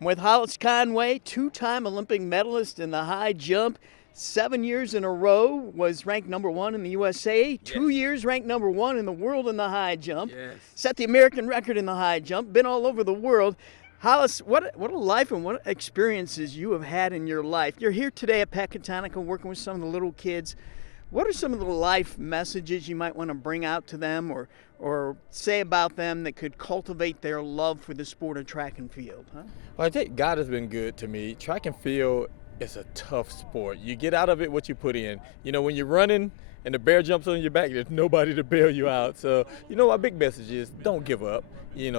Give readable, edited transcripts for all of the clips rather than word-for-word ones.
With Hollis Conway, two-time Olympic medalist in the high jump, 7 years in a row was ranked number one in the USA, 2 years ranked number one in the world in the high jump, set the American record in the high jump, been all over the world. Hollis, what a life and what experiences you have had in your life. You're here today at Pecatonica working with some of the little kids. What are some of the life messages you might want to bring out to them or say about them that could cultivate their love for the sport of track and field? Huh? Well, I think God has been good to me. Track and field is a tough sport. You get out of it what you put in. You know, when you're running and the bear jumps on your back, there's nobody to bail you out. So, my big message is don't give up.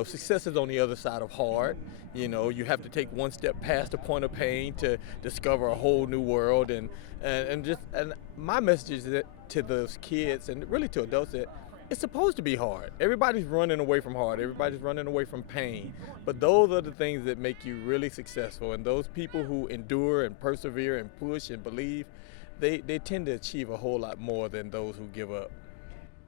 Success is on the other side of hard. You have to take one step past the point of pain to discover a whole new world. And my message is that to those kids and really to adults that it's supposed to be hard. Everybody's running away from hard. Everybody's running away from pain. But those are the things that make you really successful. And those people who endure and persevere and push and believe, they tend to achieve a whole lot more than those who give up.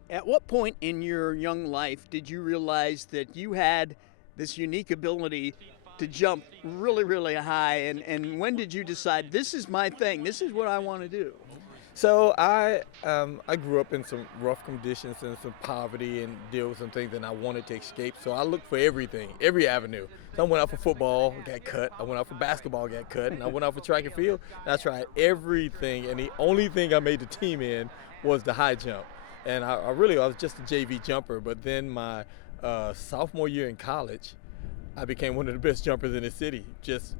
At what point in your young life did you realize that you had this unique ability to jump really, really high? And when did you decide, this is my thing, this is what I want to do? So I grew up in some rough conditions and some poverty and deal with some things, and I wanted to escape. So I looked for everything, every avenue. So I went out for football, got cut. I went out for basketball, got cut. And I went out for track and field. And I tried everything, and the only thing I made the team in was the high jump. And I was just a JV jumper. But then my sophomore year in college, I became one of the best jumpers in the city.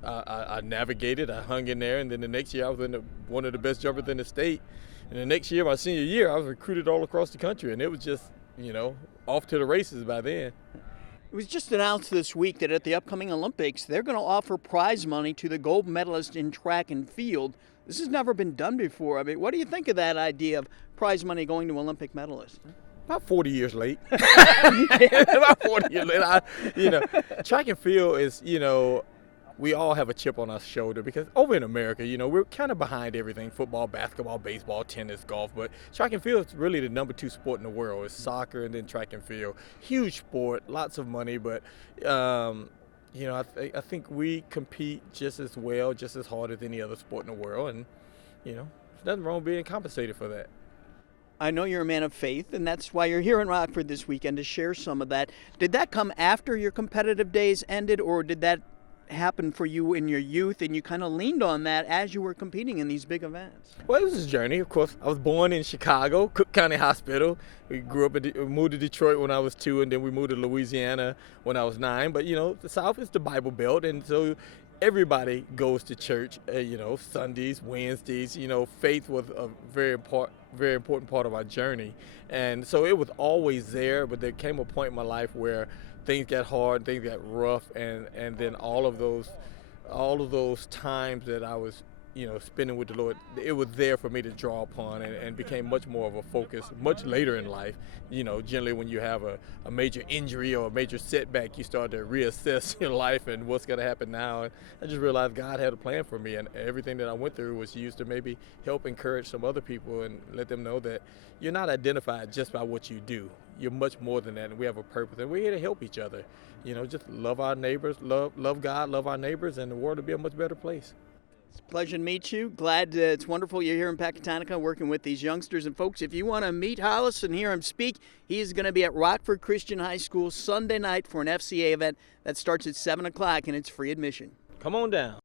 I navigated, I hung in there, and then the next year I was one of the best jumpers in the state. And the next year, my senior year, I was recruited all across the country, and it was just, off to the races by then. It was just announced this week that at the upcoming Olympics, they're going to offer prize money to the gold medalist in track and field. This has never been done before. I mean, what do you think of that idea of prize money going to Olympic medalists? About 40 years late. About 40 years late. Track and field is, we all have a chip on our shoulder because over in America, we're kind of behind everything: football, basketball, baseball, tennis, golf. But track and field is really the number 2 sport in the world. It's soccer and then track and field. Huge sport, lots of money, but I think we compete just as well, just as hard as any other sport in the world, and there's nothing wrong with being compensated for that. I know you're a man of faith, and that's why you're here in Rockford this weekend to share some of that. Did that come after your competitive days ended, or did that happen for you in your youth and you kind of leaned on that as you were competing in these big events? Well, it was a journey, of course. I was born in Chicago, Cook County Hospital. We moved to Detroit when I was 2, and then we moved to Louisiana when I was 9. But, the South is the Bible Belt, and so everybody goes to church, Sundays, Wednesdays. Faith was a very important part of our journey. And so it was always there, but there came a point in my life where things got hard, things got rough, and then all of those times that I was spending with the Lord, it was there for me to draw upon and became much more of a focus much later in life. Generally when you have a major injury or a major setback, you start to reassess your life and what's going to happen now. And I just realized God had a plan for me, and everything that I went through was used to maybe help encourage some other people and let them know that you're not identified just by what you do. You're much more than that, and we have a purpose, and we're here to help each other. Just love our neighbors, love God, love our neighbors, and the world will be a much better place. It's a pleasure to meet you. Glad it's wonderful you're here in Pecatonica working with these youngsters. And folks, if you want to meet Hollis and hear him speak, he is going to be at Rockford Christian High School Sunday night for an FCA event that starts at 7 o'clock, and it's free admission. Come on down.